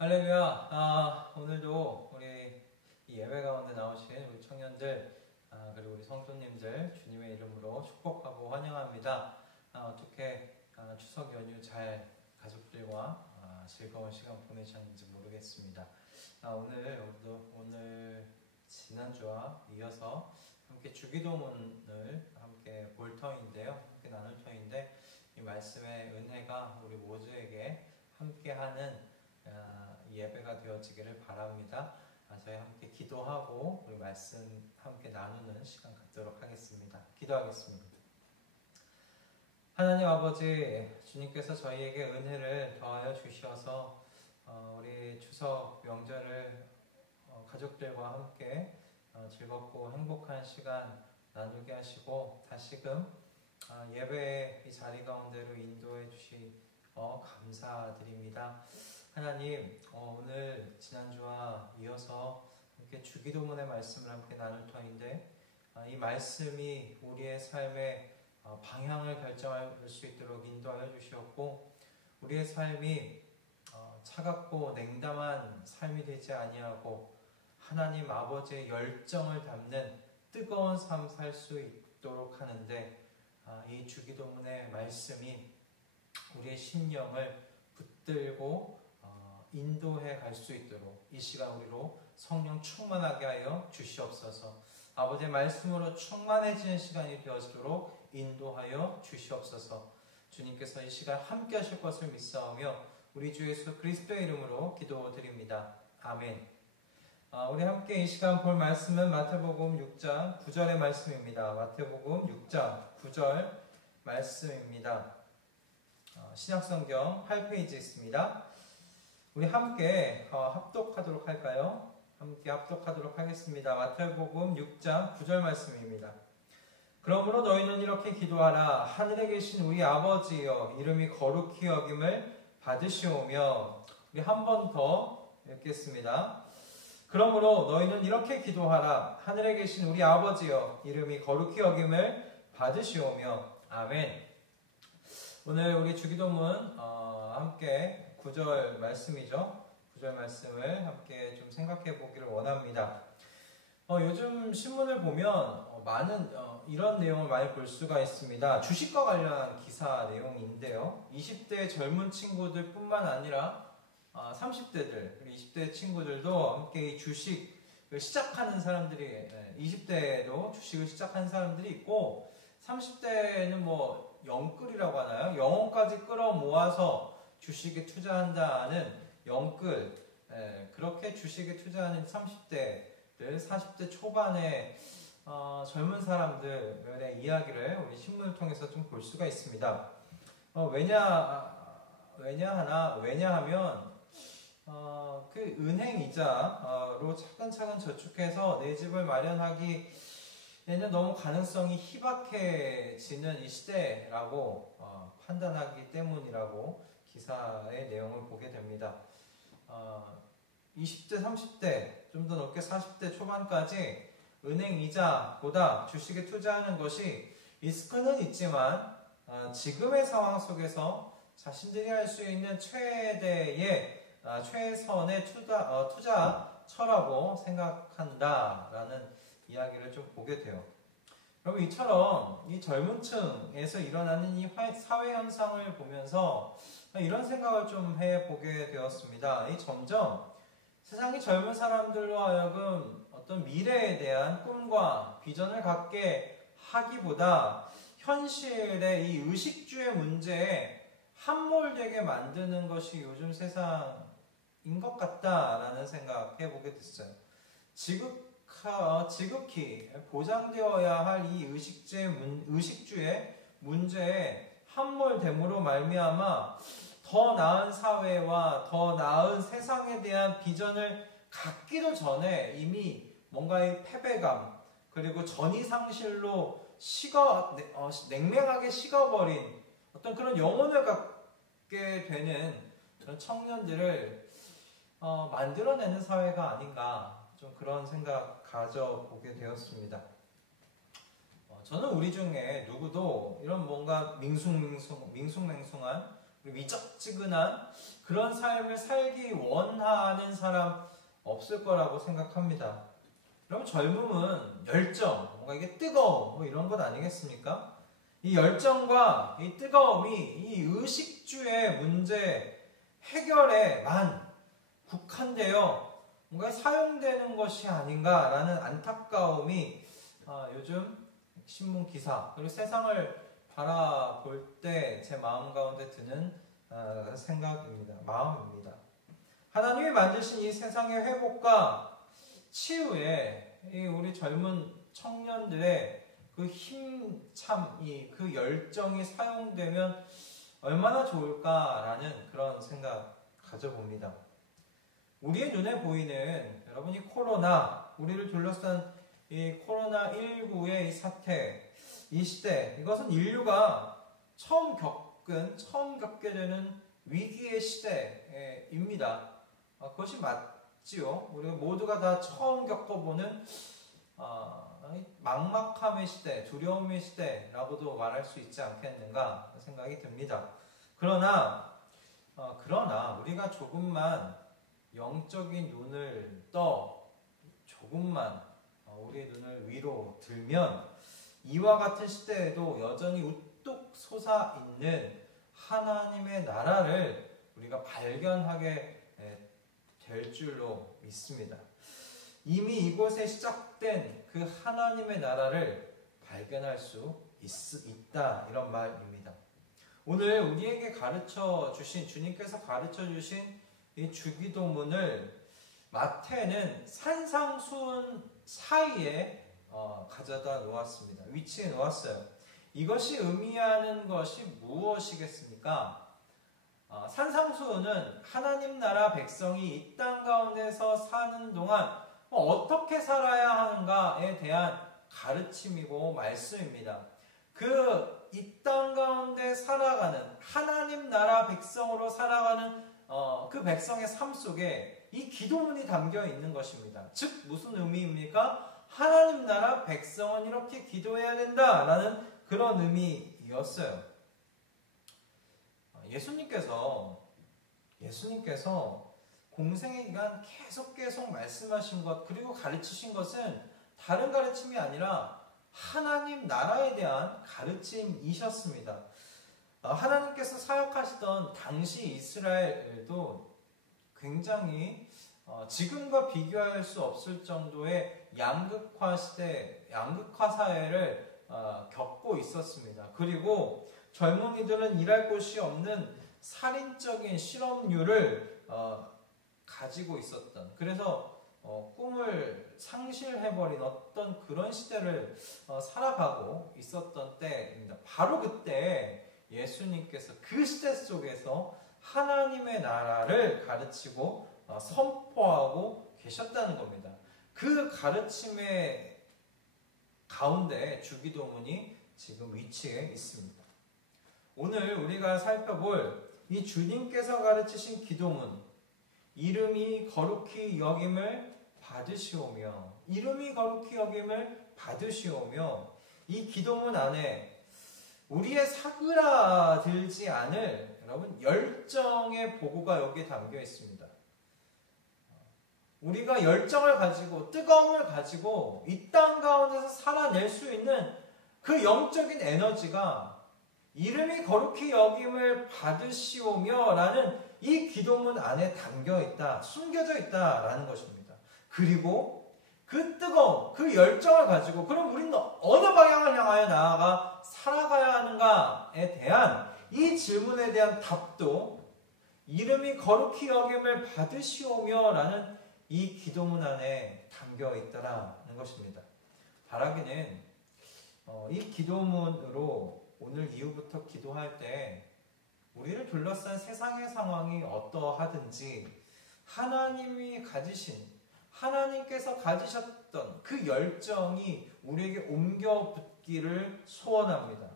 할렐루야. 오늘도 우리 이 예배 가운데 나오신 우리 청년들, 그리고 우리 성도님들 주님의 이름으로 축복하고 환영합니다. 어떻게 추석 연휴 잘 가족들과 즐거운 시간 보내셨는지 모르겠습니다. 오늘 지난주와 이어서 함께 주기도문을 함께 볼 터인데요. 함께 나눌 터인데, 이 말씀의 은혜가 우리 모두에게 함께하는 예배가 되어지기를 바랍니다. 저희 함께 기도하고 우리 말씀 함께 나누는 시간 갖도록 하겠습니다. 기도하겠습니다. 하나님 아버지, 주님께서 저희에게 은혜를 더하여 주셔서 우리 추석 명절을 가족들과 함께 즐겁고 행복한 시간 나누게 하시고 다시금 예배의 이 자리 가운데로 인도해 주시 감사드립니다. 하나님, 오늘 지난주와 이어서 함께 주기도문의 말씀을 함께 나눌 터인데, 이 말씀이 우리의 삶의 방향을 결정할 수 있도록 인도하여 주시었고, 우리의 삶이 차갑고 냉담한 삶이 되지 아니하고 하나님 아버지의 열정을 담는 뜨거운 삶 살 수 있도록 하는데, 이 주기도문의 말씀이 우리의 심령을 붙들고 인도해 갈 수 있도록 이 시간 우리로 성령 충만하게 하여 주시옵소서. 아버지의 말씀으로 충만해지는 시간이 되어지도록 인도하여 주시옵소서. 주님께서 이 시간 함께 하실 것을 믿사오며 우리 주 예수 그리스도의 이름으로 기도드립니다. 아멘. 우리 함께 이 시간 볼 말씀은 마태복음 6장 9절의 말씀입니다. 마태복음 6장 9절 말씀입니다. 신약성경 8페이지에 있습니다. 우리 함께 합독하도록 할까요? 함께 합독하도록 하겠습니다. 마태복음 6장 9절 말씀입니다. 그러므로 너희는 이렇게 기도하라. 하늘에 계신 우리 아버지여, 이름이 거룩히 여김을 받으시오며. 우리 한 번 더 읽겠습니다. 그러므로 너희는 이렇게 기도하라. 하늘에 계신 우리 아버지여, 이름이 거룩히 여김을 받으시오며. 아멘. 오늘 우리 주기도문 함께 9절 말씀이죠. 9절 말씀을 함께 좀 생각해 보기를 원합니다. 요즘 신문을 보면 많은 이런 내용을 많이 볼 수가 있습니다. 주식과 관련한 기사 내용인데요. 20대 젊은 친구들 뿐만 아니라 30대들, 그리고 20대 친구들도 함께 이 주식을 시작하는 사람들이, 20대에도 주식을 시작하는 사람들이 있고, 30대는 뭐 영끌이라고 하나요? 영혼까지 끌어모아서 주식에 투자한다는 영끌, 그렇게 주식에 투자하는 30대들, 40대 초반의 젊은 사람들의 이야기를 우리 신문을 통해서 좀 볼 수가 있습니다. 왜냐하면 그 은행 이자로 차근차근 저축해서 내 집을 마련하기에는 너무 가능성이 희박해지는 이 시대라고 판단하기 때문이라고 기사의 내용을 보게 됩니다. 20대, 30대, 좀 더 높게 40대 초반까지 은행 이자보다 주식에 투자하는 것이 리스크는 있지만 지금의 상황 속에서 자신들이 할 수 있는 최선의 투자처라고 생각한다라는 이야기를 좀 보게 돼요. 그럼 이처럼 이 젊은 층에서 일어나는 이 사회 현상을 보면서 이런 생각을 좀 해보게 되었습니다. 이 점점 세상이 젊은 사람들로 하여금 어떤 미래에 대한 꿈과 비전을 갖게 하기보다 현실의 이 의식주의 문제에 함몰되게 만드는 것이 요즘 세상인 것 같다라는 생각 해보게 됐어요. 지극히 보장되어야 할 이 의식주의 문제에 함몰됨으로 말미암아 더 나은 사회와 더 나은 세상에 대한 비전을 갖기도 전에 이미 뭔가의 패배감, 그리고 전이상실로 냉랭하게 식어버린 어떤 그런 영혼을 갖게 되는 그런 청년들을 만들어내는 사회가 아닌가, 좀 그런 생각 가져보게 되었습니다. 저는 우리 중에 누구도 이런 뭔가 밍숭맹숭한 미적지근한 그런 삶을 살기 원하는 사람 없을 거라고 생각합니다. 여러분, 젊음은 열정, 뭔가 이게 뜨거움, 뭐 이런 것 아니겠습니까? 이 열정과 이 뜨거움이 이 의식주의 문제 해결에만 국한되어 뭔가 사용되는 것이 아닌가라는 안타까움이 요즘 신문 기사 그리고 세상을 바라볼 때 제 마음 가운데 드는 마음입니다. 하나님이 만드신 이 세상의 회복과 치유에 우리 젊은 청년들의 그 힘참이, 그 열정이 사용되면 얼마나 좋을까라는 그런 생각 가져봅니다. 우리의 눈에 보이는 여러분이 코로나, 우리를 둘러싼 이 코로나19의 이 사태, 이 시대, 이것은 인류가 처음 겪게 되는 위기의 시대입니다. 그것이 맞지요. 우리가 모두가 다 처음 겪어보는 막막함의 시대, 두려움의 시대라고도 말할 수 있지 않겠는가 생각이 듭니다. 그러나 우리가 조금만 영적인 눈을 조금만 우리의 눈을 위로 들면 이와 같은 시대에도 여전히 우뚝 솟아있는 하나님의 나라를 우리가 발견하게 될 줄로 믿습니다. 이미 이곳에 시작된 그 하나님의 나라를 발견할 수 있다, 이런 말입니다. 오늘 우리에게 주님께서 가르쳐 주신 이 주기도문을 마태는 산상수훈 사이에 가져다 놓았습니다. 위치해 놓았어요. 이것이 의미하는 것이 무엇이겠습니까? 산상수훈은 하나님 나라 백성이 이 땅 가운데서 사는 동안 어떻게 살아야 하는가에 대한 가르침이고 말씀입니다. 이 땅 가운데 살아가는 하나님 나라 백성으로 살아가는 그 백성의 삶 속에 이 기도문이 담겨 있는 것입니다. 즉 무슨 의미입니까? 하나님 나라 백성은 이렇게 기도해야 된다라는 그런 의미였어요. 예수님께서 공생의 기간 계속 말씀하신 것, 그리고 가르치신 것은 다른 가르침이 아니라 하나님 나라에 대한 가르침이셨습니다. 하나님께서 사역하시던 당시 이스라엘도 굉장히 지금과 비교할 수 없을 정도의 양극화 사회를 겪고 있었습니다. 그리고 젊은이들은 일할 곳이 없는 살인적인 실업률을 가지고 있었던, 그래서 꿈을 상실해버린 어떤 그런 시대를 살아가고 있었던 때입니다. 바로 그때 예수님께서 그 시대 속에서 하나님의 나라를 가르치고 선포하고 계셨다는 겁니다. 그 가르침의 가운데 주기도문이 지금 위치해 있습니다. 오늘 우리가 살펴볼 이 주님께서 가르치신 기도문, 이름이 거룩히 여김을 받으시오며, 이 기도문 안에 우리의 사그라들지 않을 여러분 열정의 보고가 여기에 담겨 있습니다. 우리가 열정을 가지고 뜨거움을 가지고 이 땅 가운데서 살아낼 수 있는 그 영적인 에너지가 이름이 거룩히 여김을 받으시오며 라는 이 기도문 안에 담겨 있다, 숨겨져 있다라는 것입니다. 그리고 그 뜨거움, 그 열정을 가지고 그럼 우리는 어느 방향을 향하여 나아가 살아가야 하는가에 대한 이 질문에 대한 답도 이름이 거룩히 여김을 받으시오며 라는 이 기도문 안에 담겨 있다라는 것입니다. 바라기는 이 기도문으로 오늘 이후부터 기도할 때 우리를 둘러싼 세상의 상황이 어떠하든지 하나님께서 가지셨던 그 열정이 우리에게 옮겨 붙기를 소원합니다.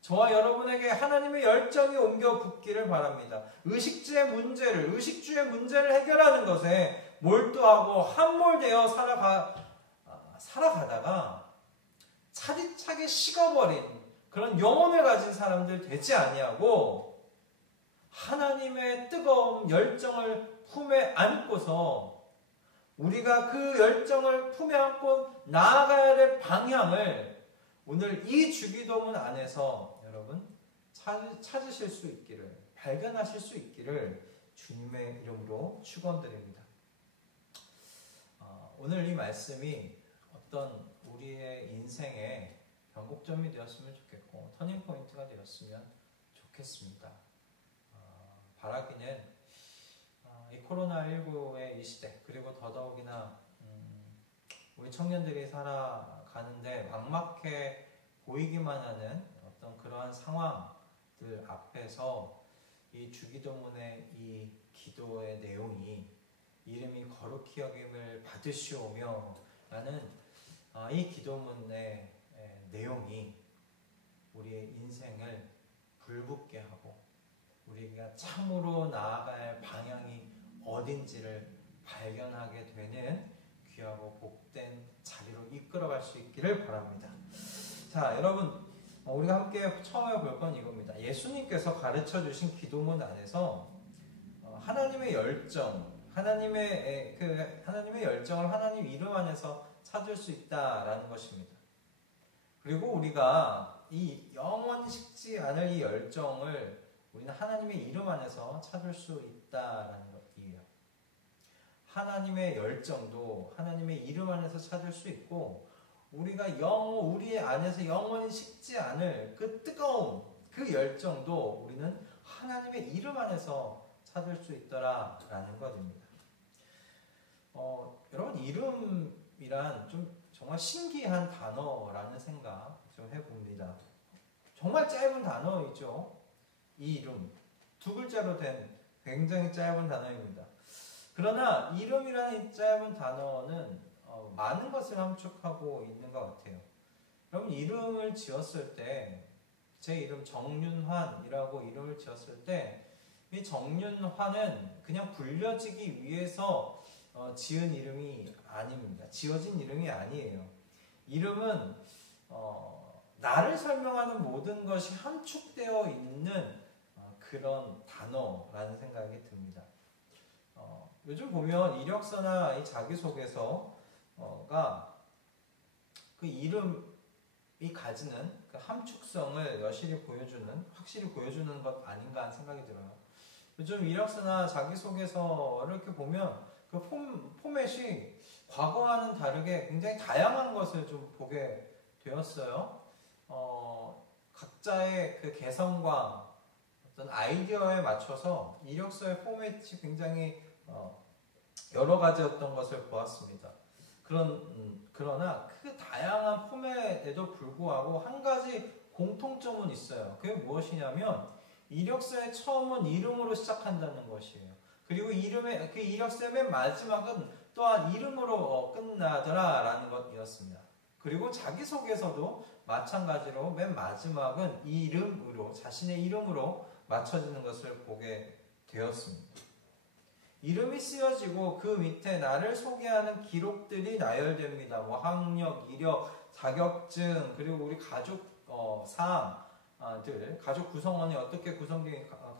저와 여러분에게 하나님의 열정이 옮겨 붙기를 바랍니다. 의식주의 문제를 해결하는 것에 몰두하고 함몰되어 살아가다가 차디차게 식어버린 그런 영혼을 가진 사람들 되지 아니하고 하나님의 뜨거운 열정을 품에 안고서 우리가 그 열정을 품에 안고 나아가야 될 방향을 오늘 이 주기도문 안에서 여러분 찾으실 수 있기를, 발견하실 수 있기를 주님의 이름으로 축원드립니다. 오늘 이 말씀이 어떤 우리의 인생의 변곡점이 되었으면 좋겠고 터닝포인트가 되었으면 좋겠습니다. 바라기는 이 코로나19의 이 시대, 그리고 더더욱이나 우리 청년들이 살아가는데 막막해 보이기만 하는 어떤 그러한 상황들 앞에서 이 주기도문의 이 기도의 내용이 이름이 거룩히 여김을 받으시오며 라는 이 기도문의 내용이 우리의 인생을 불붙게 하고 우리가 참으로 나아갈 방향이 어딘지를 발견하게 되는 귀하고 복된 자리로 이끌어갈 수 있기를 바랍니다. 자, 여러분, 우리가 함께 처음에 볼 건 이겁니다. 예수님께서 가르쳐 주신 기도문 안에서 하나님의 열정, 하나님의 열정을 하나님 이름 안에서 찾을 수 있다라는 것입니다. 그리고 우리가 이 영원히 식지 않을 이 열정을 우리는 하나님의 이름 안에서 찾을 수 있다라는 것이에요. 하나님의 열정도 하나님의 이름 안에서 찾을 수 있고, 우리가 우리 안에서 영원히 식지 않을 그 뜨거움, 그 열정도 우리는 하나님의 이름 안에서 찾을 수 있더라라는 것입니다. 여러분, 이름이란 좀 정말 신기한 단어라는 생각 좀 해봅니다. 정말 짧은 단어이죠. 이 이름, 두 글자로 된 굉장히 짧은 단어입니다. 그러나 이름이라는 이 짧은 단어는 많은 것을 함축하고 있는 것 같아요. 여러분, 이름을 지었을 때, 제 이름 정윤환이라고 이름을 지었을 때, 이 정윤환은 그냥 불려지기 위해서 지은 이름이 아닙니다. 지어진 이름이 아니에요. 이름은 나를 설명하는 모든 것이 함축되어 있는 그런 단어라는 생각이 듭니다. 요즘 보면 이력서나 이 자기소개서가 그 이름이 가지는 그 함축성을 확실히 보여주는 것 아닌가 하는 생각이 들어요. 요즘 이력서나 자기소개서를 이렇게 보면 그 포맷이 과거와는 다르게 굉장히 다양한 것을 좀 보게 되었어요. 각자의 그 개성과 어떤 아이디어에 맞춰서 이력서의 포맷이 굉장히 여러 가지였던 것을 보았습니다. 그러나 그 다양한 포맷에도 불구하고 한 가지 공통점은 있어요. 그게 무엇이냐면 이력서의 처음은 이름으로 시작한다는 것이에요. 그리고 그 이력서의 맨 마지막은 또한 이름으로 끝나더라라는 것이었습니다. 그리고 자기소개서도 마찬가지로 맨 마지막은 자신의 이름으로 맞춰지는 것을 보게 되었습니다. 이름이 쓰여지고 그 밑에 나를 소개하는 기록들이 나열됩니다. 학력, 이력, 자격증, 그리고 우리 가족 사항들, 가족 구성원이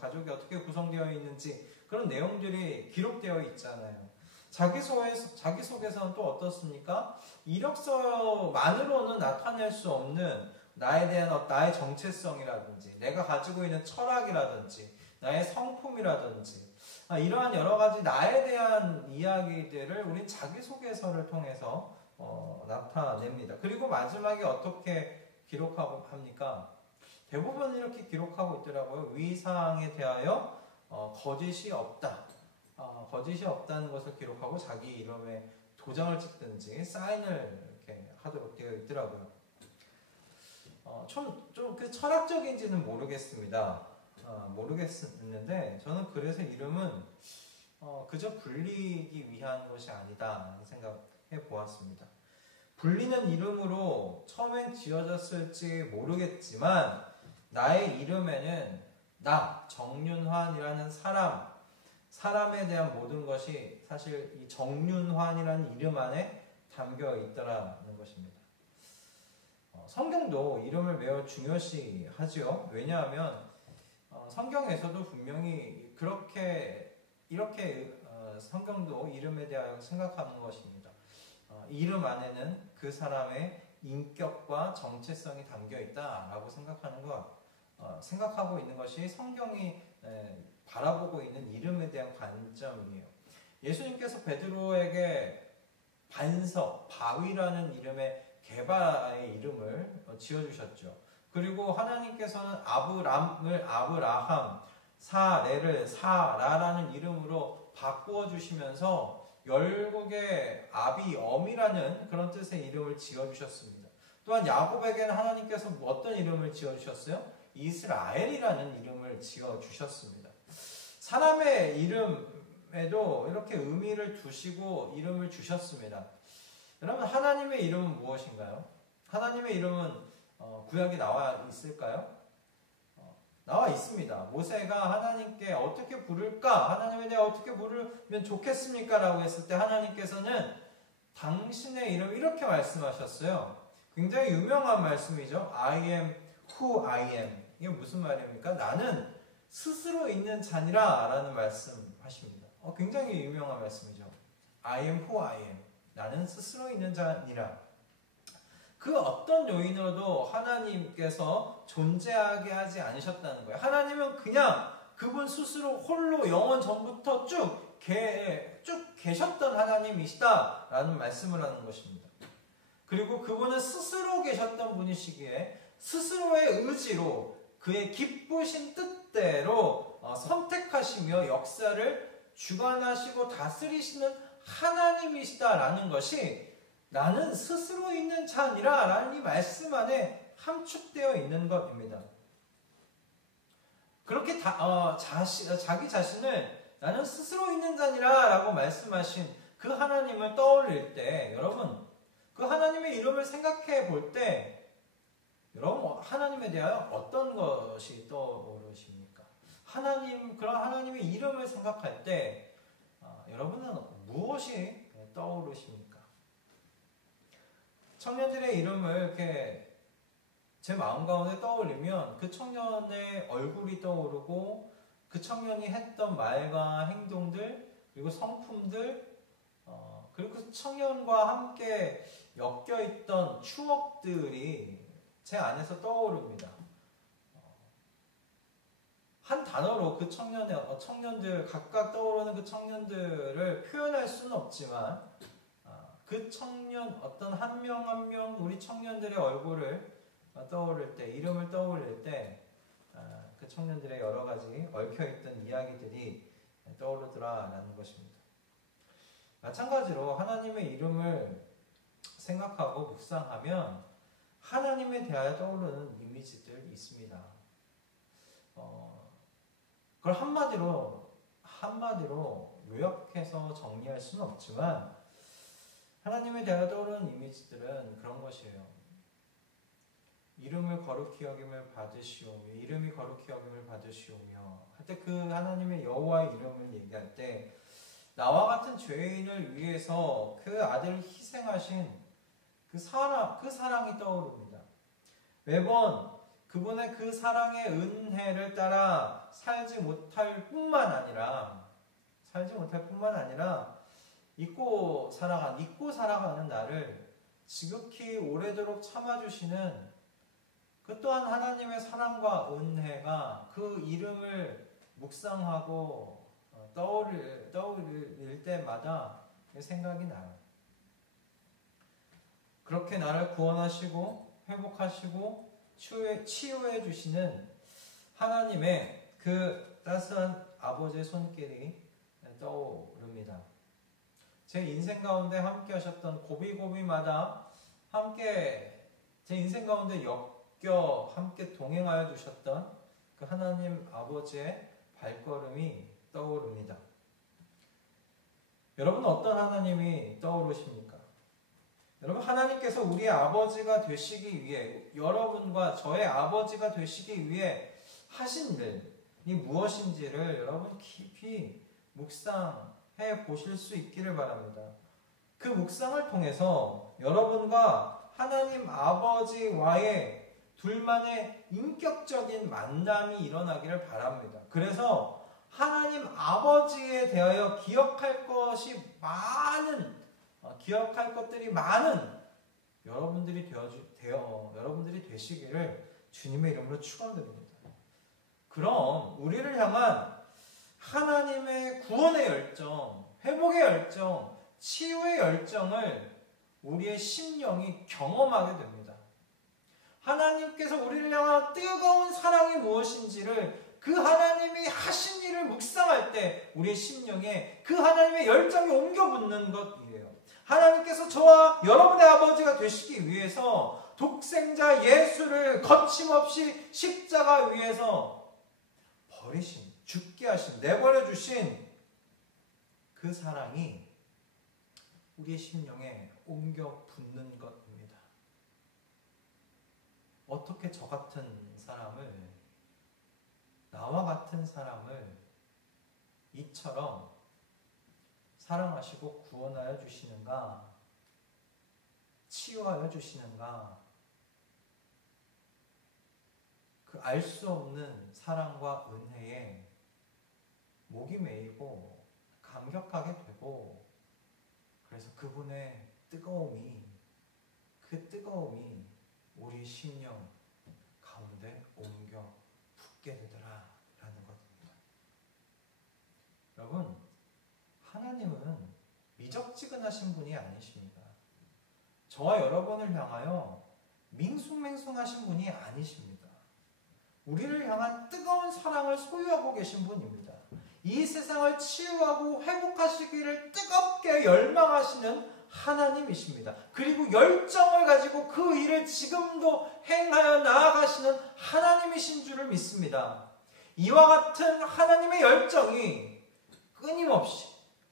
가족이 어떻게 구성되어 있는지 그런 내용들이 기록되어 있잖아요. 자기소개서는 또 어떻습니까? 이력서만으로는 나타낼 수 없는 나에 대한 나의 정체성이라든지 내가 가지고 있는 철학이라든지 나의 성품이라든지 이러한 여러 가지 나에 대한 이야기들을 우리 자기소개서를 통해서 나타냅니다. 그리고 마지막에 어떻게 기록하고 합니까? 대부분 이렇게 기록하고 있더라고요. 위사항에 대하여 거짓이 없다. 거짓이 없다는 것을 기록하고 자기 이름에 도장을 찍든지 사인을 이렇게 하도록 되어 있더라고요. 좀 그 철학적인지는 모르겠습니다. 모르겠는데 저는 그래서 이름은 그저 불리기 위한 것이 아니다 생각해 보았습니다. 불리는 이름으로 처음엔 지어졌을지 모르겠지만 나의 이름에는 나 정윤환이라는 사람에 대한 모든 것이 사실 이 정윤환이라는 이름 안에 담겨 있더라는 것입니다. 성경도 이름을 매우 중요시하지요. 왜냐하면 성경에서도 분명히 이렇게 성경도 이름에 대하여 생각하는 것입니다. 이름 안에는 그 사람의 인격과 정체성이 담겨 있다라고 생각하고 있는 것이 성경이 바라보고 있는 이름에 대한 관점이에요. 예수님께서 베드로에게 반석, 바위라는 이름의 게바의 이름을 지어주셨죠. 그리고 하나님께서는 아브람을 아브라함, 사레를 사라라는 이름으로 바꾸어 주시면서 열국의 아비엄이라는 그런 뜻의 이름을 지어주셨습니다. 또한 야곱에게는 하나님께서 어떤 이름을 지어주셨어요? 이스라엘이라는 이름을 지어주셨습니다. 사람의 이름에도 이렇게 의미를 두시고 이름을 주셨습니다. 여러분, 하나님의 이름은 무엇인가요? 하나님의 이름은 구약에 나와 있을까요? 나와 있습니다. 모세가 하나님께 어떻게 부를까? 하나님에 대해 어떻게 부르면 좋겠습니까? 라고 했을 때 하나님께서는 당신의 이름 이렇게 말씀하셨어요. 굉장히 유명한 말씀이죠. I am who I am. 이게 무슨 말입니까? 나는 스스로 있는 자니라 라는 말씀하십니다. 굉장히 유명한 말씀이죠. I am who I am. 나는 스스로 있는 자니라. 그 어떤 요인으로도 하나님께서 존재하게 하지 않으셨다는 거예요. 하나님은 그냥 그분 스스로 홀로 영원 전부터 쭉 계셨던 하나님이시다라는 말씀을 하는 것입니다. 그리고 그분은 스스로 계셨던 분이시기에 스스로의 의지로 그의 기쁘신 뜻대로 선택하시며 역사를 주관하시고 다스리시는 하나님이시다라는 것이 나는 스스로 있는 자니라 라는 이 말씀 안에 함축되어 있는 것입니다. 그렇게 자기 자신을 나는 스스로 있는 자니라 라고 말씀하신 그 하나님을 떠올릴 때, 여러분 그 하나님의 이름을 생각해 볼 때 여러분 하나님에 대하여 어떤 것이 떠오르십니까? 그런 하나님의 이름을 생각할 때 여러분은 무엇이 떠오르십니까? 청년들의 이름을 이렇게 제 마음 가운데 떠올리면 그 청년의 얼굴이 떠오르고 그 청년이 했던 말과 행동들 그리고 성품들 그리고 그 청년과 함께 엮여있던 추억들이 제 안에서 떠오릅니다. 한 단어로 그 청년들 각각 떠오르는 그 청년들을 표현할 수는 없지만 그 청년 어떤 한 명 한 명 우리 청년들의 얼굴을 떠오를 때 이름을 떠올릴 때 그 청년들의 여러 가지 얽혀있던 이야기들이 떠오르더라라는 것입니다. 마찬가지로 하나님의 이름을 생각하고 묵상하면 하나님에 대하여 떠오르는 이미지들이 있습니다. 그걸 한마디로 요약해서 정리할 수는 없지만 하나님에 대하여 떠오르는 이미지들은 그런 것이에요. 이름을 거룩히 여김을 받으시오며 이름이 거룩히 여김을 받으시오며 할 때 그 하나님의 여호와의 이름을 얘기할 때 나와 같은 죄인을 위해서 그 아들을 희생하신 그 사랑이 떠오릅니다. 매번 그분의 그 사랑의 은혜를 따라 살지 못할 뿐만 아니라 잊고 살아가는 나를 지극히 오래도록 참아주시는 그 또한 하나님의 사랑과 은혜가 그 이름을 묵상하고 떠올릴 때마다 생각이 나요. 그렇게 나를 구원하시고 회복하시고 치유해 주시는 하나님의 그 따스한 아버지의 손길이 떠오릅니다. 제 인생 가운데 함께 하셨던 고비고비마다 함께 제 인생 가운데 함께 동행하여 주셨던 그 하나님 아버지의 발걸음이 떠오릅니다. 여러분 어떤 하나님이 떠오르십니까? 여러분 하나님께서 우리의 아버지가 되시기 위해 여러분과 저의 아버지가 되시기 위해 하신 일이 무엇인지를 여러분 깊이 묵상해 보실 수 있기를 바랍니다. 그 묵상을 통해서 여러분과 하나님 아버지와의 둘만의 인격적인 만남이 일어나기를 바랍니다. 그래서 하나님 아버지에 대하여 기억할 것들이 많은 여러분들이 여러분들이 되시기를 주님의 이름으로 축원드립니다. 그럼 우리를 향한 하나님의 구원의 열정, 회복의 열정, 치유의 열정을 우리의 심령이 경험하게 됩니다. 하나님께서 우리를 향한 뜨거운 사랑이 무엇인지를 그 하나님이 하신 일을 묵상할 때 우리의 심령에 그 하나님의 열정이 옮겨 붙는 것이에요. 하나님께서 저와 여러분의 아버지가 되시기 위해서 독생자 예수를 거침없이 십자가 위에서 버리신, 죽게 하신, 내버려 주신 그 사랑이 우리의 심령에 옮겨 붙는 것입니다. 어떻게 저 같은 사람을, 나와 같은 사람을 이처럼 사랑하시고 구원하여 주시는가, 치유하여 주시는가, 그 알 수 없는 사랑과 은혜에 목이 메이고 감격하게 되고, 그래서 그분의 뜨거움이 우리 심령 가운데 옮겨 붙게 되더라라는 것입니다. 여러분, 하나님은 미적지근하신 분이 아니십니다. 저와 여러분을 향하여 밍숭맹숭하신 분이 아니십니다. 우리를 향한 뜨거운 사랑을 소유하고 계신 분입니다. 이 세상을 치유하고 회복하시기를 뜨겁게 열망하시는 하나님이십니다. 그리고 열정을 가지고 그 일을 지금도 행하여 나아가시는 하나님이신 줄을 믿습니다. 이와 같은 하나님의 열정이 끊임없이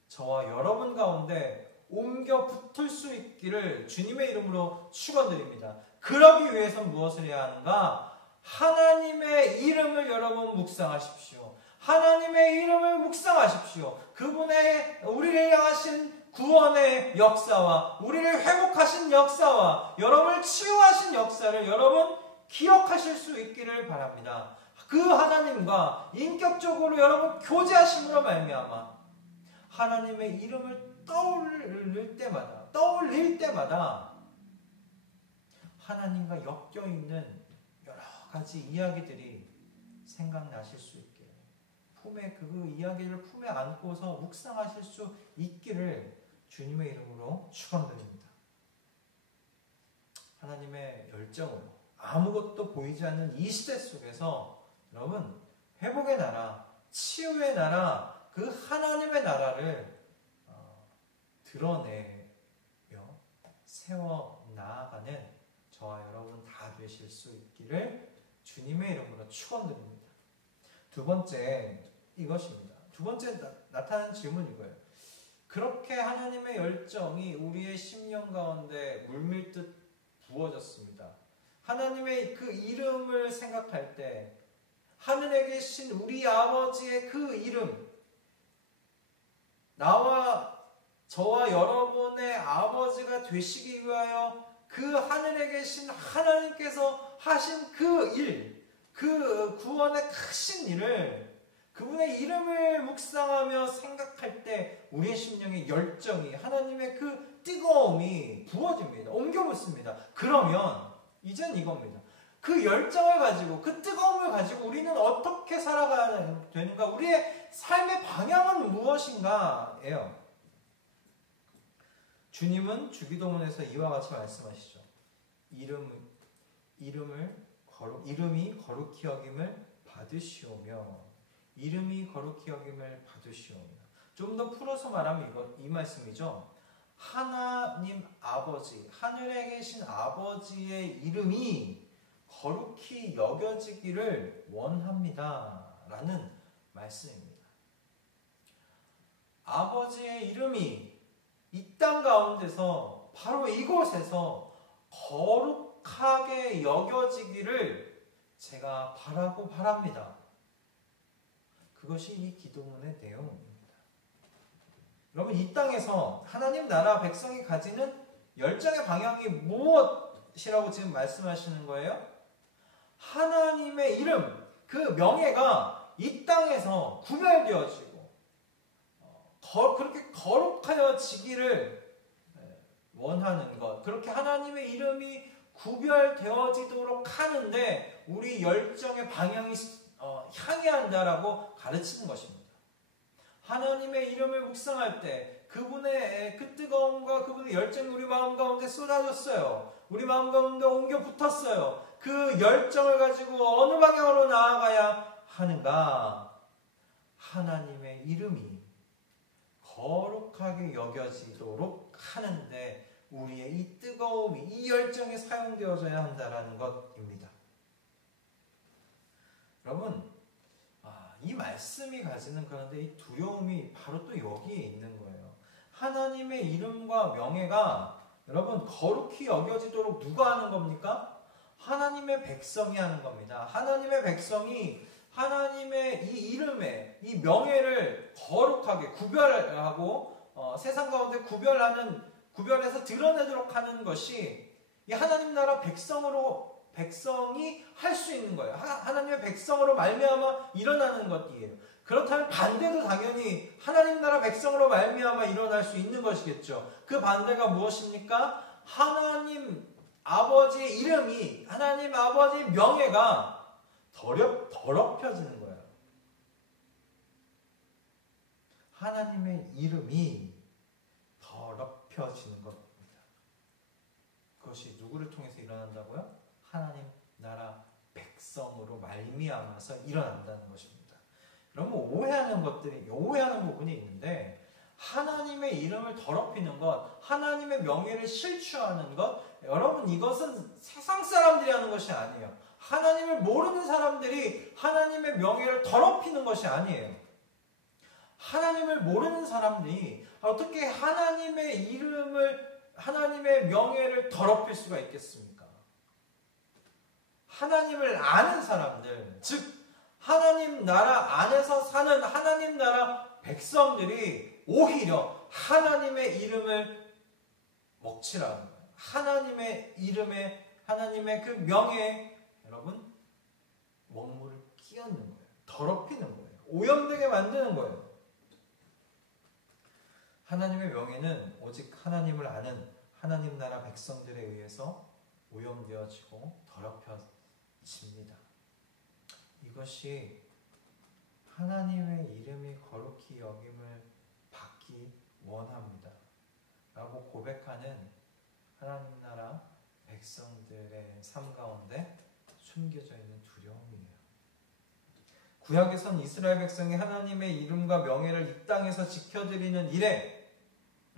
저와 여러분 가운데 옮겨 붙을 수 있기를 주님의 이름으로 축원드립니다. 그러기 위해서 무엇을 해야 하는가? 하나님의 이름을 여러분 묵상하십시오. 하나님의 이름을 묵상하십시오. 그분의 우리를 향하신 구원의 역사와 우리를 회복하신 역사와 여러분을 치유하신 역사를 여러분 기억하실 수 있기를 바랍니다. 그 하나님과 인격적으로 여러분 교제하심으로 말미암아 하나님의 이름을 떠올릴 때마다 하나님과 엮여있는 여러 가지 이야기들이 생각나실 수 있게, 그 이야기를 품에 안고서 묵상하실 수 있기를 주님의 이름으로 축원드립니다. 하나님의 열정으로 아무것도 보이지 않는 이 시대 속에서 여러분 회복의 나라, 치유의 나라, 그 하나님의 나라를 드러내며 세워 나아가는 저와 여러분 다 되실 수 있기를 주님의 이름으로 축원드립니다. 두 번째 이것입니다. 두 번째 나타나는 질문이 이거예요. 그렇게 하나님의 열정이 우리의 심령 가운데 물밀듯 부어졌습니다. 하나님의 그 이름을 생각할 때 하늘에 계신 우리 아버지의 그 이름, 나와 저와 여러분의 아버지가 되시기 위하여 그 하늘에 계신 하나님께서 하신 그 일, 그 구원의 크신 일을, 그분의 이름을 묵상하며 생각할 때 우리의 심령의 열정이, 하나님의 그 뜨거움이 부어집니다. 옮겨 붙습니다. 그러면 이젠 이겁니다. 그 열정을 가지고, 그 뜨거움을 가지고 우리는 어떻게 살아가야 되는가? 우리의 삶의 방향은 무엇인가예요. 주님은 주기도문에서 이와 같이 말씀하시죠. 이름이 거룩히 여김을 받으시오며, 이름이 거룩히 여김을 받으시오며. 좀 더 풀어서 말하면 이 말씀이죠. 하나님 아버지, 하늘에 계신 아버지의 이름이 거룩히 여겨지기를 원합니다 라는 말씀입니다. 아버지의 이름이 이 땅 가운데서 바로 이곳에서 거룩하게 여겨지기를 제가 바라고 바랍니다. 그것이 이 기도문의 내용입니다. 여러분, 이 땅에서 하나님 나라 백성이 가지는 열정의 방향이 무엇이라고 지금 말씀하시는 거예요? 하나님의 이름, 그 명예가 이 땅에서 구별되어지고 그렇게 거룩하여지기를 원하는 것, 그렇게 하나님의 이름이 구별되어지도록 하는데 우리 열정의 방향이 향해야 한다라고 가르치는 것입니다. 하나님의 이름을 묵상할 때 그분의 그 뜨거움과 그분의 열정이 우리 마음 가운데 쏟아졌어요. 우리 마음 가운데 옮겨 붙었어요. 그 열정을 가지고 어느 방향으로 나아가야 하는가? 하나님의 이름이 거룩하게 여겨지도록 하는데 우리의 이 뜨거움이, 이 열정이 사용되어져야 한다는 것입니다. 여러분, 이 말씀이 가지는 그런데 이 두려움이 바로 또 여기에 있는 거예요. 하나님의 이름과 명예가 여러분 거룩히 여겨지도록 누가 하는 겁니까? 하나님의 백성이 하는 겁니다. 하나님의 백성이 하나님의 이 이름에 이 명예를 거룩하게 구별하고 세상 가운데 구별해서 드러내도록 하는 것이 이 하나님 나라 백성이 할 수 있는 거예요. 하나님의 백성으로 말미암아 일어나는 것이에요. 그렇다면 반대도 당연히 하나님 나라 백성으로 말미암아 일어날 수 있는 것이겠죠. 그 반대가 무엇입니까? 하나님 아버지의 이름이, 하나님 아버지의 명예가 더럽혀지는 거예요. 하나님의 이름이 더럽혀지는 겁니다. 그것이 누구를 통해서 일어난다고요? 하나님 나라 백성으로 말미암아서 일어난다는 것입니다. 그러면 오해하는 부분이 있는데, 하나님의 이름을 더럽히는 것, 하나님의 명예를 실추하는 것, 여러분 이것은 세상 사람들이 하는 것이 아니에요. 하나님을 모르는 사람들이 하나님의 명예를 더럽히는 것이 아니에요. 하나님을 모르는 사람들이 어떻게 하나님의 명예를 더럽힐 수가 있겠습니까? 하나님을 아는 사람들, 즉 하나님 나라 안에서 사는 하나님 나라 백성들이 오히려 하나님의 이름을 먹칠하는 거예요. 하나님의 그 명예에 여러분 먹물을 끼얹는 거예요. 더럽히는 거예요. 오염되게 만드는 거예요. 하나님의 명예는 오직 하나님을 아는 하나님 나라 백성들에 의해서 오염되어지고 더럽혀집니다. 이것이 하나님의 이름이 거룩히 여김을 받기 원합니다. 라고 고백하는 하나님 나라 백성들의 삶 가운데 숨겨져 있는 두려움이에요. 구약에선 이스라엘 백성이 하나님의 이름과 명예를 이 땅에서 지켜드리는 일에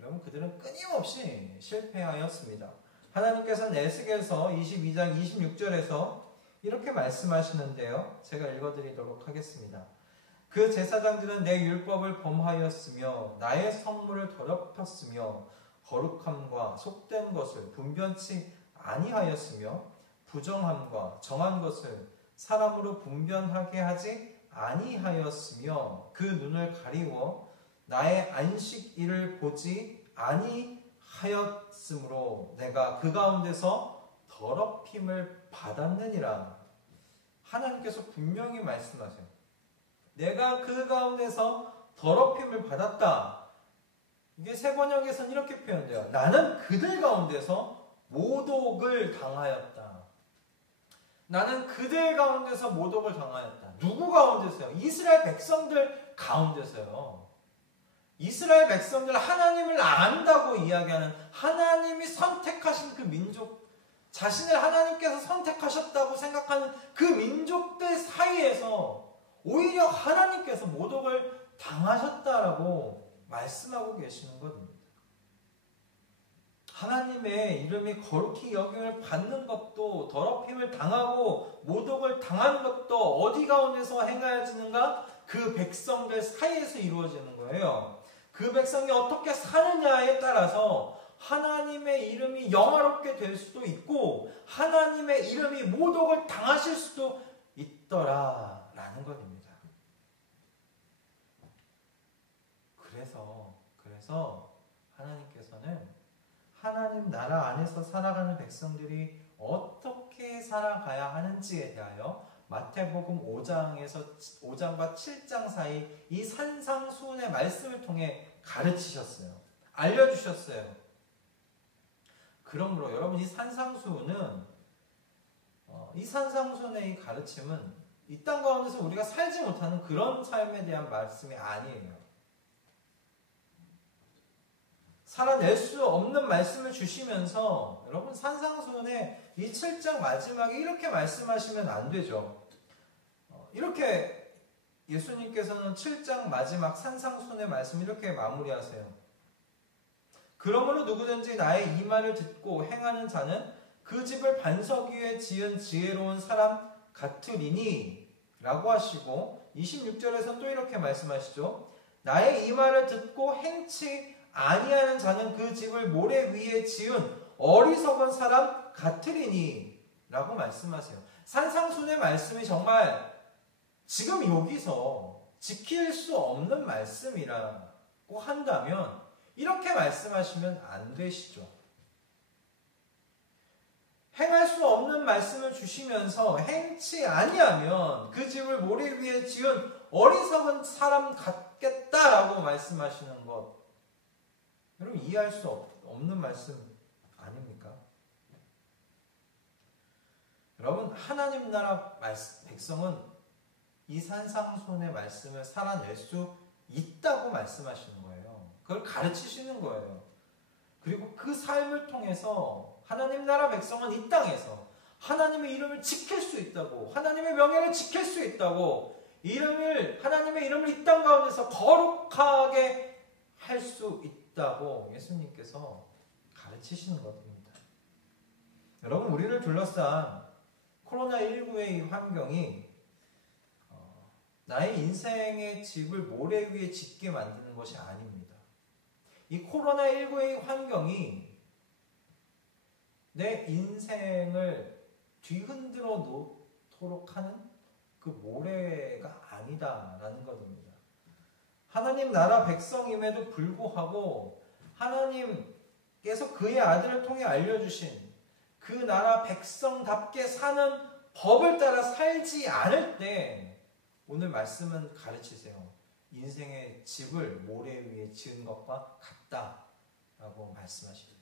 여러분 그들은 끊임없이 실패하였습니다. 하나님께서는 에스겔서 22장 26절에서 이렇게 말씀하시는데요. 제가 읽어드리도록 하겠습니다. 그 제사장들은 내 율법을 범하였으며 나의 성물을 더럽혔으며 거룩함과 속된 것을 분변치 아니하였으며 부정함과 정한 것을 사람으로 분변하게 하지 아니하였으며 그 눈을 가리워 나의 안식일을 보지 아니하였으므로 내가 그 가운데서 더럽힘을 받았느니라. 하나님께서 분명히 말씀하세요. 내가 그 가운데서 더럽힘을 받았다. 이게 세번역에서는 이렇게 표현돼요. 나는 그들 가운데서 모독을 당하였다. 나는 그들 가운데서 모독을 당하였다. 누구 가운데서요? 이스라엘 백성들 가운데서요. 이스라엘 백성들, 하나님을 안다고 이야기하는 하나님이 선택하신 그 민족, 자신을 하나님께서 선택하셨다고 생각하는 그 민족들 사이에서 오히려 하나님께서 모독을 당하셨다라고 말씀하고 계시는 것입니다. 하나님의 이름이 거룩히 여김을 받는 것도, 더럽힘을 당하고 모독을 당하는 것도 어디 가운데서 행하여지는가? 그 백성들 사이에서 이루어지는 거예요. 그 백성이 어떻게 사느냐에 따라서 하나님의 이름이 영화롭게 될 수도 있고 하나님의 이름이 모독을 당하실 수도 있더라라는 것입니다. 그래서 하나님께서는 하나님 나라 안에서 살아가는 백성들이 어떻게 살아가야 하는지에 대하여 마태복음 5장과 7장 사이 이 산상수훈의 말씀을 통해 가르치셨어요. 알려주셨어요. 그러므로 여러분 이 산상수훈의 이 가르침은 이 땅 가운데서 우리가 살지 못하는 그런 삶에 대한 말씀이 아니에요. 살아낼 수 없는 말씀을 주시면서 여러분 산상수훈의 이 7장 마지막에 이렇게 말씀하시면 안 되죠. 이렇게 예수님께서는 7장 마지막 산상수훈의 말씀 이렇게 마무리하세요. 그러므로 누구든지 나의 이 말을 듣고 행하는 자는 그 집을 반석 위에 지은 지혜로운 사람 같으리니 라고 하시고 26절에서 또 이렇게 말씀하시죠. 나의 이 말을 듣고 행치 아니하는 자는 그 집을 모래 위에 지은 어리석은 사람 같으리니 라고 말씀하세요. 산상수훈의 말씀이 정말 지금 여기서 지킬 수 없는 말씀이라고 한다면 이렇게 말씀하시면 안 되시죠. 행할 수 없는 말씀을 주시면서 행치 아니하면 그 집을 모래 위에 지은 어리석은 사람 같겠다라고 말씀하시는 것, 여러분 이해할 수 없는 말씀 아닙니까? 여러분 하나님 나라 백성은 이 산상수훈의 말씀을 살아낼 수 있다고 말씀하시는 거예요. 그걸 가르치시는 거예요. 그리고 그 삶을 통해서 하나님 나라 백성은 이 땅에서 하나님의 이름을 지킬 수 있다고, 하나님의 명예를 지킬 수 있다고, 하나님의 이름을 이 땅 가운데서 거룩하게 할 수 있다고 예수님께서 가르치시는 겁니다. 여러분 우리를 둘러싼 코로나19의 이 환경이 나의 인생의 집을 모래 위에 짓게 만드는 것이 아닙니다. 이 코로나19의 환경이 내 인생을 뒤흔들어 놓도록 하는 그 모래가 아니다라는 것입니다. 하나님 나라 백성임에도 불구하고 하나님께서 그의 아들을 통해 알려주신 그 나라 백성답게 사는 법을 따라 살지 않을 때 오늘 말씀은 가르치세요. 인생의 집을 모래 위에 지은 것과 같다라고 말씀하십니다.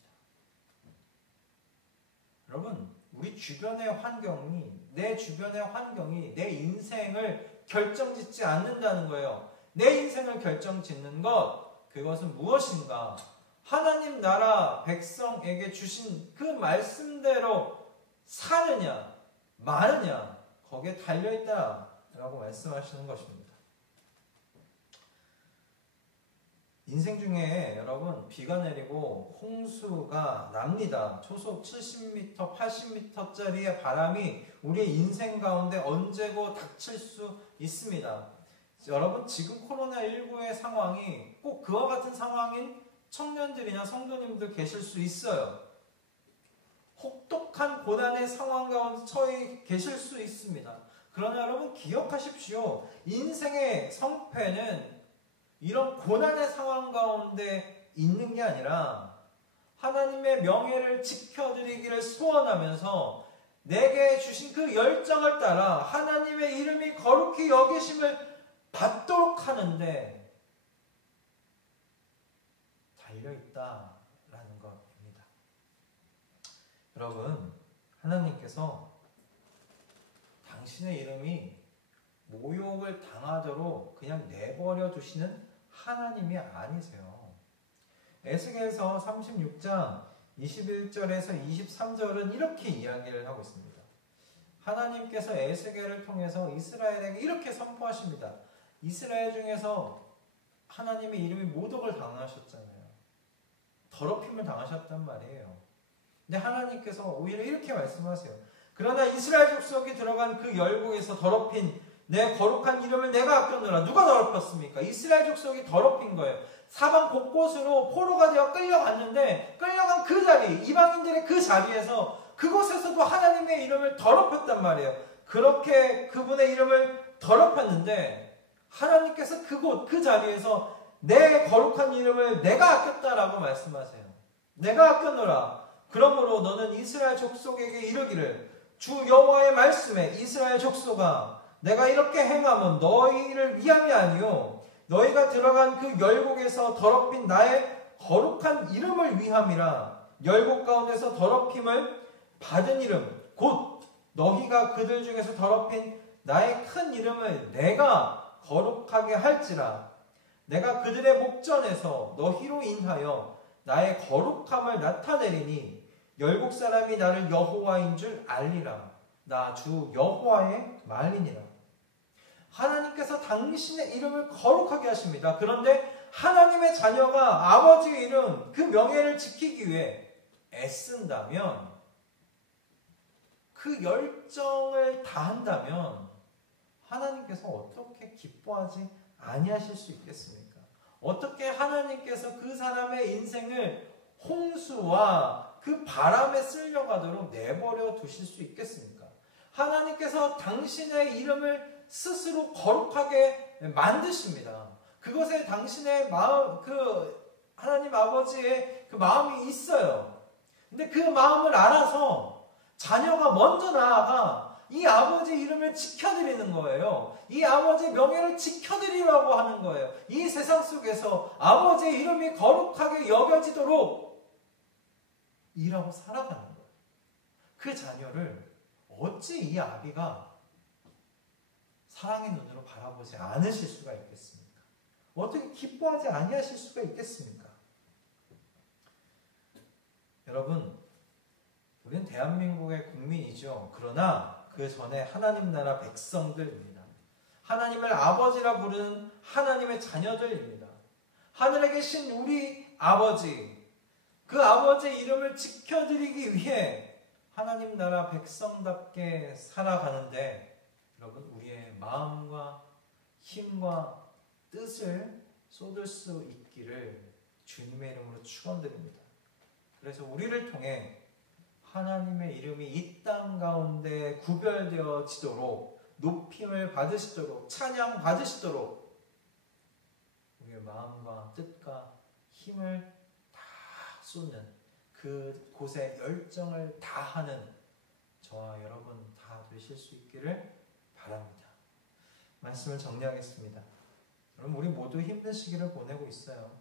여러분, 우리 주변의 환경이, 내 주변의 환경이 내 인생을 결정짓지 않는다는 거예요. 내 인생을 결정짓는 것, 그것은 무엇인가? 하나님 나라 백성에게 주신 그 말씀대로 사느냐, 마느냐, 거기에 달려있다라고 말씀하시는 것입니다. 인생 중에 여러분 비가 내리고 홍수가 납니다. 초속 70m, 80m짜리의 바람이 우리의 인생 가운데 언제고 닥칠 수 있습니다. 여러분 지금 코로나19의 상황이 꼭 그와 같은 상황인 청년들이나 성도님들 계실 수 있어요. 혹독한 고난의 상황 가운데 처해 계실 수 있습니다. 그러나 여러분 기억하십시오. 인생의 성패는 이런 고난의 상황 가운데 있는 게 아니라 하나님의 명예를 지켜드리기를 소원하면서 내게 주신 그 열정을 따라 하나님의 이름이 거룩히 여기심을 받도록 하는데 달려있다라는 것입니다. 여러분, 하나님께서 당신의 이름이 모욕을 당하도록 그냥 내버려 두시는 하나님이 아니세요. 에스겔서 36장 21절에서 23절은 이렇게 이야기를 하고 있습니다. 하나님께서 에스겔을 통해서 이스라엘에게 이렇게 선포하십니다. 이스라엘 중에서 하나님의 이름이 모독을 당하셨잖아요. 더럽힘을 당하셨단 말이에요. 근데 하나님께서 오히려 이렇게 말씀하세요. 그러나 이스라엘 족속이 들어간 그 열국에서 더럽힌 내 거룩한 이름을 내가 아꼈노라. 누가 더럽혔습니까? 이스라엘 족속이 더럽힌 거예요. 사방 곳곳으로 포로가 되어 끌려갔는데 끌려간 그 자리, 이방인들의 그 자리에서 그곳에서도 하나님의 이름을 더럽혔단 말이에요. 그렇게 그분의 이름을 더럽혔는데 하나님께서 그곳, 그 자리에서 내 거룩한 이름을 내가 아꼈다라고 말씀하세요. 내가 아꼈노라. 그러므로 너는 이스라엘 족속에게 이르기를 주 여호와의 말씀에 이스라엘 족속아 내가 이렇게 행함은 너희를 위함이 아니요 너희가 들어간 그 열국에서 더럽힌 나의 거룩한 이름을 위함이라. 열국 가운데서 더럽힘을 받은 이름 곧 너희가 그들 중에서 더럽힌 나의 큰 이름을 내가 거룩하게 할지라. 내가 그들의 목전에서 너희로 인하여 나의 거룩함을 나타내리니 열국 사람이 나를 여호와인 줄 알리라. 나 주 여호와의 말이니라. 하나님께서 당신의 이름을 거룩하게 하십니다. 그런데 하나님의 자녀가 아버지의 이름, 그 명예를 지키기 위해 애쓴다면, 그 열정을 다한다면 하나님께서 어떻게 기뻐하지 아니하실 수 있겠습니까? 어떻게 하나님께서 그 사람의 인생을 홍수와 그 바람에 쓸려가도록 내버려 두실 수 있겠습니까? 하나님께서 당신의 이름을 스스로 거룩하게 만드십니다. 그것에 당신의 마음, 하나님 아버지의 그 마음이 있어요. 근데 그 마음을 알아서 자녀가 먼저 나아가 이 아버지 이름을 지켜드리는 거예요. 이 아버지의 명예를 지켜드리라고 하는 거예요. 이 세상 속에서 아버지의 이름이 거룩하게 여겨지도록 일하고 살아가는 거예요. 그 자녀를 어찌 이 아비가 사랑의 눈으로 바라보지 않으실 수가 있겠습니까? 어떻게 기뻐하지 아니하실 수가 있겠습니까? 여러분, 우리는 대한민국의 국민이죠. 그러나 그 전에 하나님 나라 백성들입니다. 하나님을 아버지라 부르는 하나님의 자녀들입니다. 하늘에 계신 우리 아버지, 그 아버지의 이름을 지켜드리기 위해 하나님 나라 백성답게 살아가는데 여러분, 우리의 마음과 힘과 뜻을 쏟을 수 있기를 주님의 이름으로 축원드립니다. 그래서 우리를 통해 하나님의 이름이 이 땅 가운데 구별되어지도록, 높임을 받으시도록, 찬양 받으시도록 우리의 마음과 뜻과 힘을 다 쏟는, 그 곳에 열정을 다하는 저와 여러분 다 되실 수 있기를 바랍니다. 말씀을 정리하겠습니다. 여러분, 우리 모두 힘든 시기를 보내고 있어요.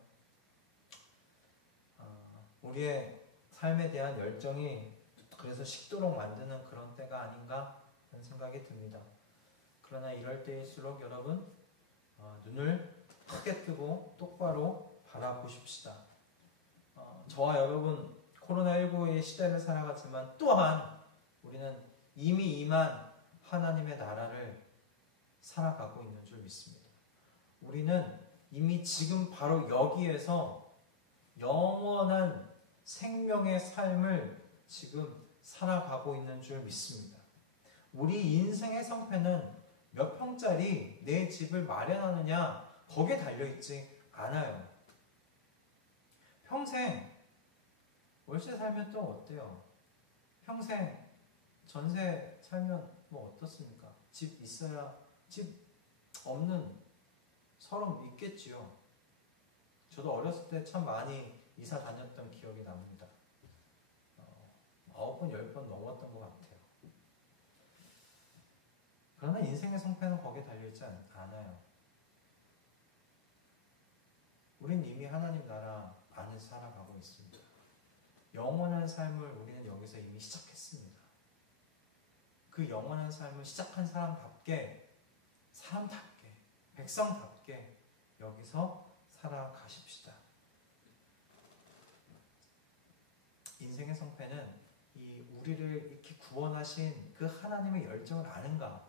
우리의 삶에 대한 열정이 그래서 식도록 만드는 그런 때가 아닌가 하는 생각이 듭니다. 그러나 이럴 때일수록 여러분, 눈을 크게 뜨고 똑바로 바라보십시다. 저와 여러분 코로나19의 시대를 살아가지만 또한 우리는 이미 임한 하나님의 나라를 살아가고 있는 줄 믿습니다. 우리는 이미 지금 바로 여기에서 영원한 생명의 삶을 지금 살아가고 있는 줄 믿습니다. 우리 인생의 성패는 몇 평짜리 내 집을 마련하느냐 거기에 달려있지 않아요. 평생 월세 살면 또 어때요? 평생 전세 살면 뭐 어떻습니까? 집 있어야, 집 없는 서름 있겠지요. 저도 어렸을 때 참 많이 이사 다녔던 기억이 납니다. 9번, 10번 넘었던 것 같아요. 그러나 인생의 성패는 거기에 달려있지 않아요. 우린 이미 하나님 나라 안에서 살아가고 있습니다. 영원한 삶을 우리는 여기서 이미 시작했습니다. 그 영원한 삶을 시작한 사람답게, 백성답게 여기서 살아가십시다. 인생의 성패는 우리를 이렇게 구원하신 그 하나님의 열정을 아는가?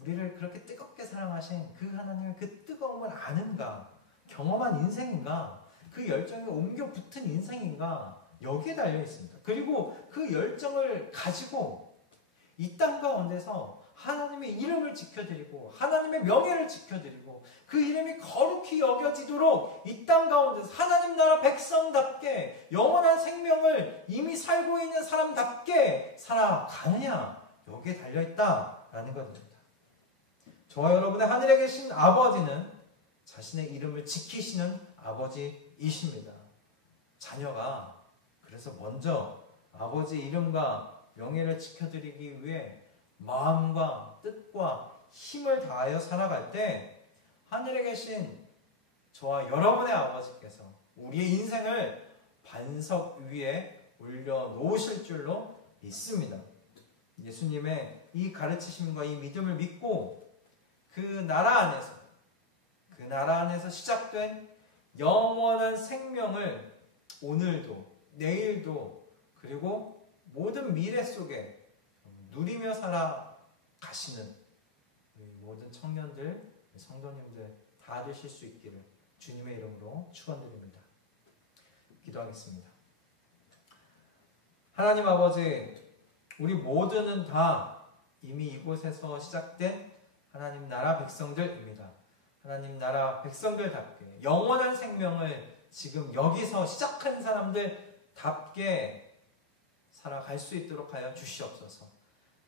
우리를 그렇게 뜨겁게 사랑하신 그 하나님의 그 뜨거움을 아는가? 경험한 인생인가? 그 열정에 옮겨 붙은 인생인가? 여기에 달려 있습니다. 그리고 그 열정을 가지고 이 땅 가운데서 하나님의 이름을 지켜드리고 하나님의 명예를 지켜드리고 그 이름이 거룩히 여겨지도록 이 땅 가운데서 하나님 나라 백성답게 영원한 생명을 이미 살고 있는 사람답게 살아가느냐, 여기에 달려있다라는 것입니다. 저와 여러분의 하늘에 계신 아버지는 자신의 이름을 지키시는 아버지이십니다. 자녀가 그래서 먼저 아버지 이름과 명예를 지켜드리기 위해 마음과 뜻과 힘을 다하여 살아갈 때 하늘에 계신 저와 여러분의 아버지께서 우리의 인생을 반석 위에 올려놓으실 줄로 믿습니다. 예수님의 이 가르치심과 이 믿음을 믿고 그 나라 안에서 시작된 영원한 생명을 오늘도 내일도 그리고 모든 미래 속에 누리며 살아가시는 우리 모든 청년들, 성도님들 다 되실 수 있기를 주님의 이름으로 축원드립니다. 기도하겠습니다. 하나님 아버지, 우리 모두는 다 이미 이곳에서 시작된 하나님 나라 백성들입니다. 하나님 나라 백성들답게 영원한 생명을 지금 여기서 시작한 사람들답게 살아갈 수 있도록 하여 주시옵소서.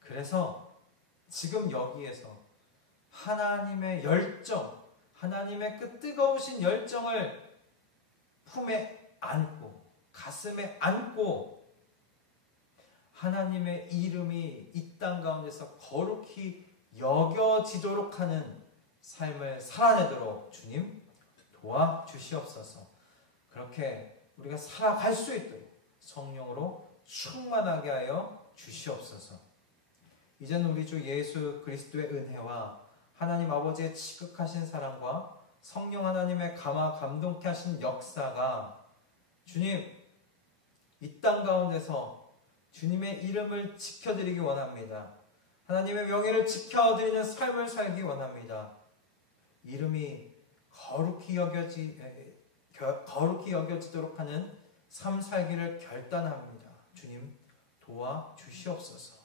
그래서 지금 여기에서 하나님의 열정, 하나님의 그 뜨거우신 열정을 품에 안고 가슴에 안고 하나님의 이름이 이 땅 가운데서 거룩히 여겨지도록 하는 삶을 살아내도록 주님 도와주시옵소서. 그렇게 우리가 살아갈 수 있도록 성령으로 충만하게 하여 주시옵소서. 이제는 우리 주 예수 그리스도의 은혜와 하나님 아버지의 지극하신 사랑과 성령 하나님의 감동케 하신 역사가 주님 이 땅 가운데서 주님의 이름을 지켜드리기 원합니다. 하나님의 명예를 지켜드리는 삶을 살기 원합니다. 이름이 거룩히 여겨지도록 하는 삶 살기를 결단합니다. 주님 도와주시옵소서.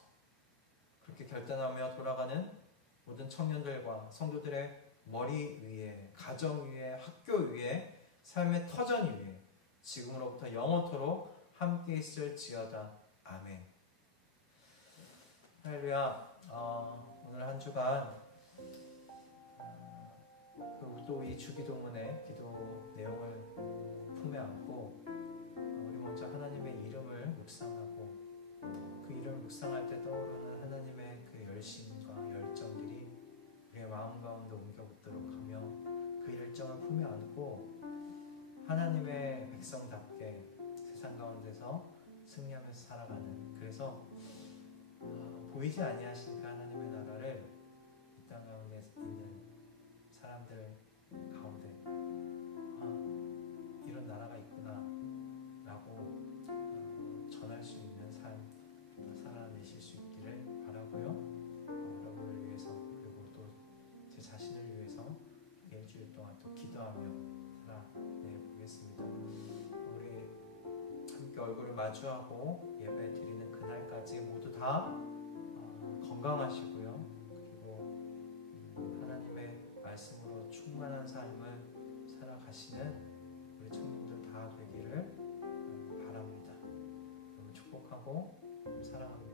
그렇게 결단하며 돌아가는 모든 청년들과 성도들의 머리 위에, 가정 위에, 학교 위에, 삶의 터전 위에 지금으로부터 영원토록 함께 있을지어다. 아멘. 할렐루야. 오늘 한 주간 또 이 주기도문의 기도 내용을 품에 안고 우리 먼저 하나님의 이름을 묵상하고 그 이름을 묵상할 때 떠오르는 하나님의 그 열심과 열정들이 우리의 마음 가운데 옮겨 붙도록 하며 그 열정을 품에 안고 하나님의 백성답게 세상 가운데서 승리하면서 살아가는, 그래서 보이지 아니하시니까 하나님의 나라를 이 땅 가운데 있는 사람들 가운데 이런 나라가 있구나 라고 전할 수 있는 삶 살아내실 수 있기를 바라고요. 여러분을 위해서 그리고 또 제 자신을 위해서 일주일 동안 또 기도하며 살아내보겠습니다. 우리 함께 얼굴을 마주하고 예배 드리는 그날까지 모두 다 건강하시고요. 그리고 하나님의 말씀으로 충만한 삶을 살아가시는 우리 청년들 다 되기를 바랍니다. 여러분 축복하고 사랑합니다.